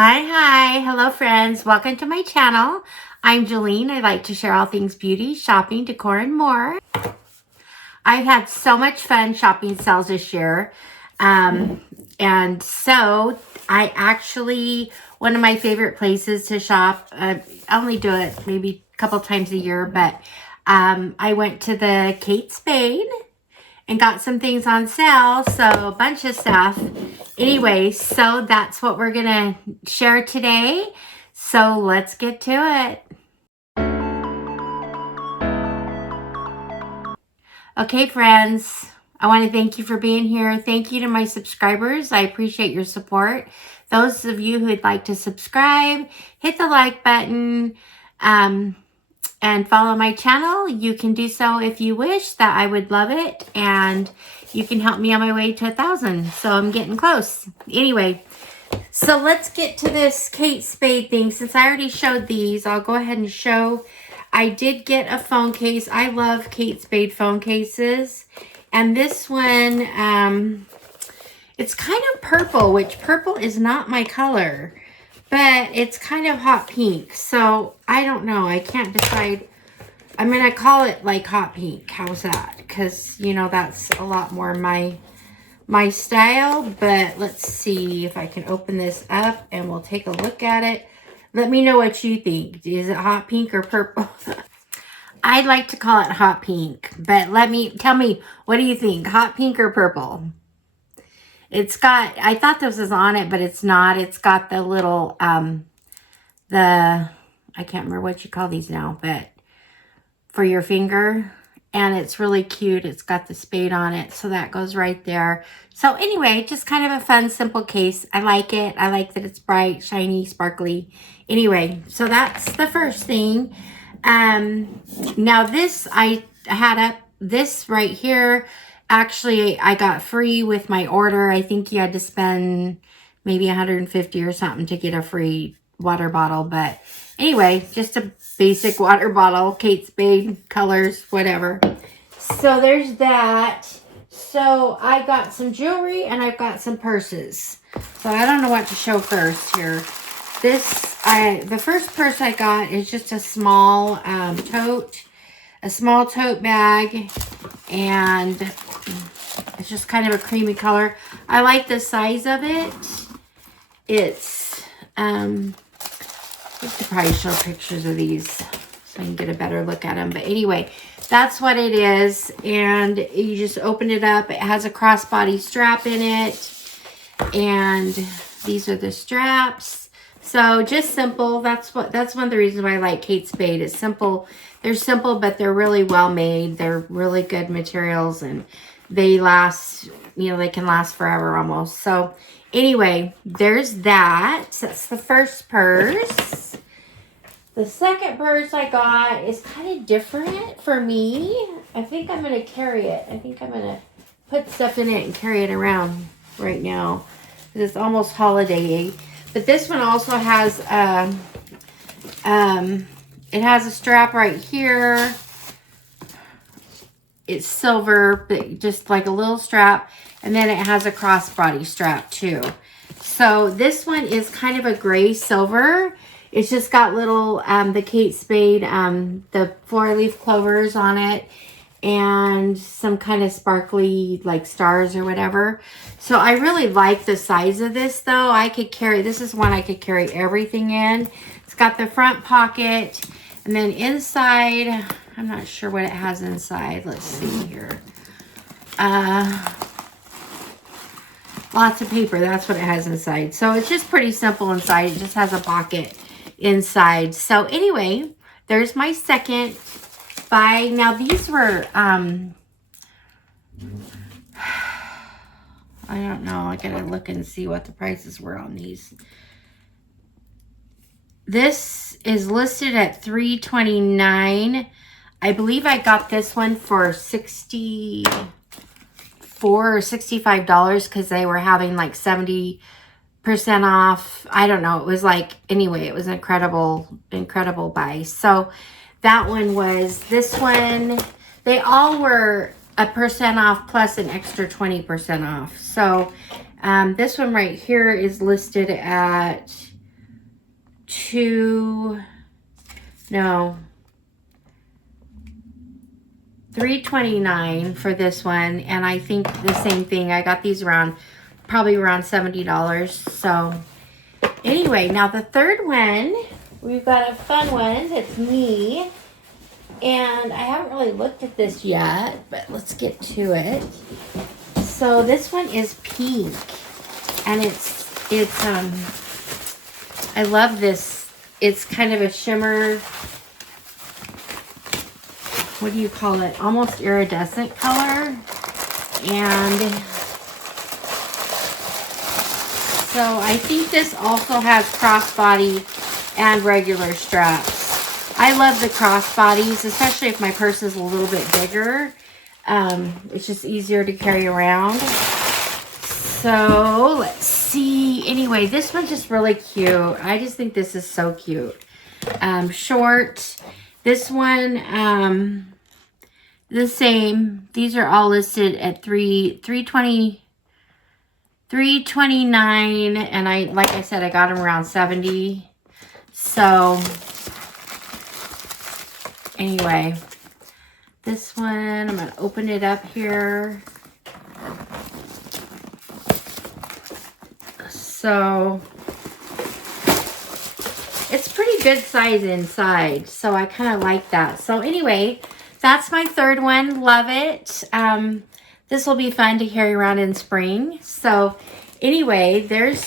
Hi, hello friends, welcome to my channel. I'm Jolene. I like to share all things beauty, shopping, decor, and more. I've had so much fun shopping sales this year. And so I actually, one of my favorite places to shop, I only do it maybe a couple times a year, but I went to the Kate Spade and got some things on sale, so a bunch of stuff. Anyway, so that's what we're gonna share today. So let's get to it. Okay, friends, I want to thank you for being here. Thank you to my subscribers. I appreciate your support. Those of you who'd like to subscribe, hit the like button, and follow my channel. You can do so if you wish. That I would love it, and you can help me on my way to 1,000. So I'm getting close. Anyway, so let's get to this Kate Spade thing. Since I already showed these, I'll go ahead and show. I did get a phone case. I love Kate Spade phone cases, and this one, it's kind of purple, which purple is not my color. But it's kind of hot pink, so I don't know. I can't decide. I'm going to call it like hot pink. How's that? Because, you know, that's a lot more my style. But let's see if I can open this up and we'll take a look at it. Let me know what you think. Is it hot pink or purple? I'd like to call it hot pink, but tell me, what do you think? Hot pink or purple? It's got, I thought this was on it, but it's not. It's got the little, I can't remember what you call these now, but for your finger. And it's really cute. It's got the spade on it, so that goes right there. So anyway, just kind of a fun, simple case. I like it. I like that it's bright, shiny, sparkly. Anyway, so that's the first thing. Now this, I had up this right here. Actually, I got free with my order. I think you had to spend maybe $150 or something to get a free water bottle. But anyway, just a basic water bottle, Kate Spade, colors, whatever. So there's that. So I got some jewelry and I've got some purses. So I don't know what to show first here. The first purse I got is just a small tote. A small tote bag, and it's just kind of a creamy color. I like the size of it. It's, I could probably show pictures of these so I can get a better look at them. But anyway, that's what it is. And you just open it up. It has a crossbody strap in it. And these are the straps. So just simple. That's one of the reasons why I like Kate Spade. It's simple. They're simple, but they're really well made. They're really good materials, and they last, you know, they can last forever almost. So anyway, there's that. That's the first purse. The second purse I got is kind of different for me. I think I'm going to carry it. I think I'm going to put stuff in it and carry it around right now, because it's almost holiday-y. But this one also has, it has a strap right here. It's silver, but just like a little strap. And then it has a crossbody strap too. So this one is kind of a gray silver. It's just got little, the Kate Spade, the four-leaf clovers on it. And some kind of sparkly like stars or whatever. So I really like the size of this though. This is one I could carry everything in. It's got the front pocket, and then inside, I'm not sure what it has inside. Let's see here. Lots of paper, that's what it has inside. So it's just pretty simple inside. It just has a pocket inside. So anyway, there's my second buy. Now these were, I don't know. I gotta look and see what the prices were on these. This is listed at $329. I believe I got this one for $64 or $65 because they were having like 70% off. I don't know. It was like, anyway, it was an incredible buy. So that one was, this one, they all were 1% off plus an extra 20% off. So this one right here is listed at $329 for this one, and I think the same thing. I got these probably around $70. So anyway, now the third one, we've got a fun one. It's me, and I haven't really looked at this yet, but let's get to it. So this one is pink, and I love this. It's kind of a shimmer, what do you call it? Almost iridescent color. And so I think this also has crossbody and regular straps. I love the crossbodies, especially if my purse is a little bit bigger. It's just easier to carry around. So let's see. Anyway, this one's just really cute. I just think this is so cute. Short. This one, the same. These are all listed at $329, and like I said, I got them around $70. So anyway, this one, I'm gonna open it up here. So it's pretty good size inside, so I kind of like that. So anyway, that's my third one. Love it. This will be fun to carry around in spring. So anyway, there's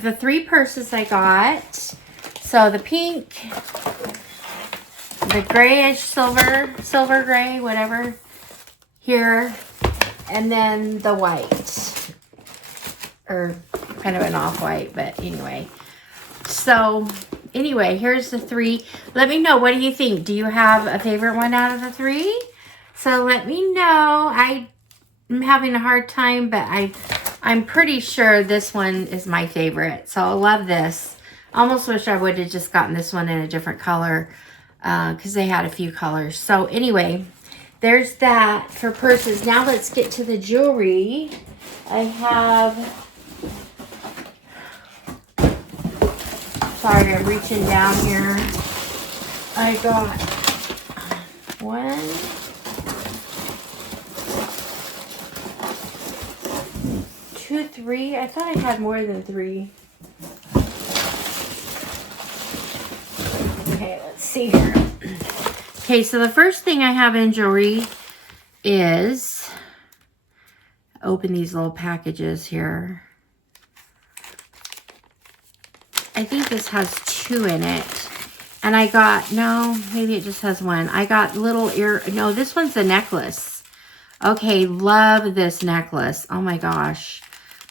the 3 purses I got. So the pink, the grayish silver gray, whatever, here, and then the white, or kind of an off-white, but anyway. So anyway, here's the 3. Let me know, what do you think? Do you have a favorite one out of the 3? So let me know. I'm having a hard time, but I'm pretty sure this one is my favorite. So I love this. Almost wish I would have just gotten this one in a different color, because they had a few colors. So anyway, there's that for purses. Now let's get to the jewelry. I have... Sorry, I'm reaching down here. I got 1, 2, 3. I thought I had more than 3. Okay, let's see here. Okay, so the first thing I have in jewelry is, open these little packages here. I think this has 2 in it. And I got, no, maybe it just has 1. I got little no, this one's a necklace. Okay, love this necklace. Oh my gosh.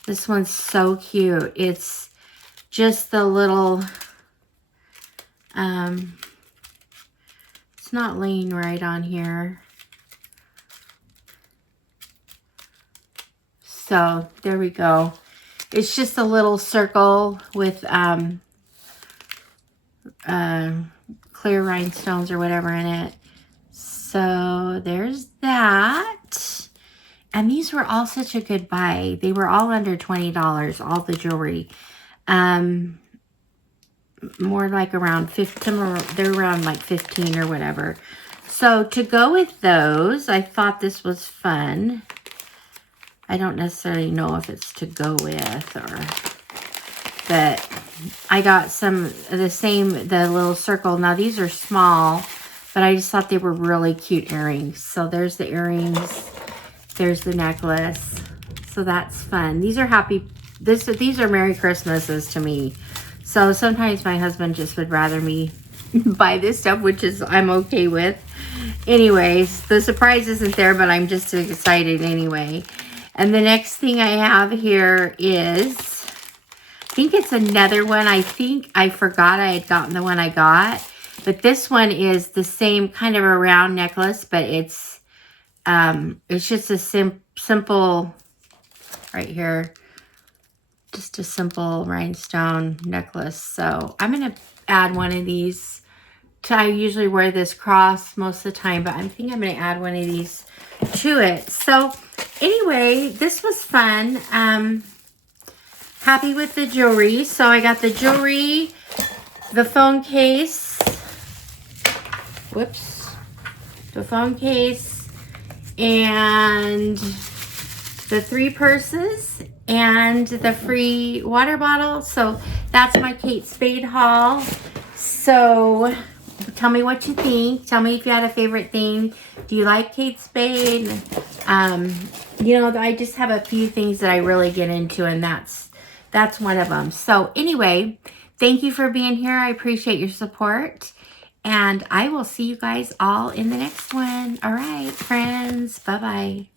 This one's so cute. It's just the little, it's not laying right on here. So, there we go. It's just a little circle with clear rhinestones or whatever in it. So there's that. And these were all such a good buy. They were all under $20, all the jewelry. More like around 15, they're around like 15 or whatever. So to go with those, I thought this was fun. I don't necessarily know if it's to go with, but I got some of the little circle. Now these are small, but I just thought they were really cute earrings. So there's the earrings, there's the necklace. So that's fun. These are these are Merry Christmases to me. So sometimes my husband just would rather me buy this stuff, which is I'm okay with. Anyways, the surprise isn't there, but I'm just excited anyway. And the next thing I have here is, I think it's another one. I think I forgot I had gotten the one I got. But this one is the same kind of a round necklace, but it's just a simple, right here, just a simple rhinestone necklace. So I'm going to add one of these. I usually wear this cross most of the time, but I think I'm going to add one of these to it. So anyway, this was fun. Happy with the jewelry. So I got the jewelry, the phone case. Whoops. The phone case and the 3 purses and the free water bottle. So that's my Kate Spade haul. So tell me what you think. Tell me if you had a favorite thing. Do you like Kate Spade? You know, I just have a few things that I really get into, and that's one of them. So anyway, thank you for being here. I appreciate your support. And I will see you guys all in the next one. All right, friends. Bye-bye.